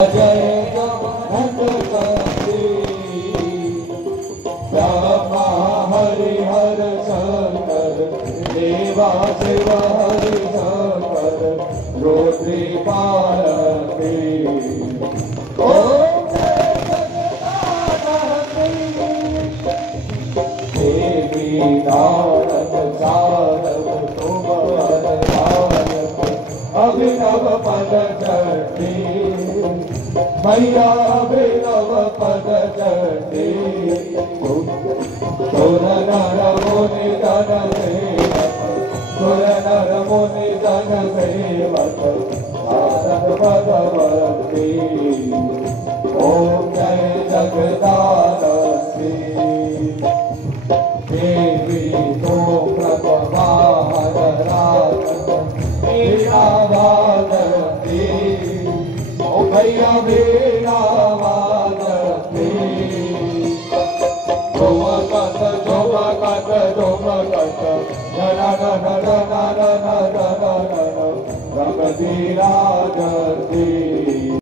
जय जगन्नाथ ब्रह्मा हरिहर शंकर देवा शिव हरि शंकर रुद्री पार्वती। ओम जय जगन्नाथ देवी नारद सारद तुम अभिनव पद चढ़ी मैया अभिनव पद चढ़ी सुर नर मुनि जन सेवक सुर नर मुनि जन सेवक सारद भगवती। ओम जय जगदानंदी देवी तो प्रभवाहर वीणा वादती। ओ भैया वीणा वादती। झुमकत झुमकत झुमकत नन नन नन नन नन नन रंगती राजती।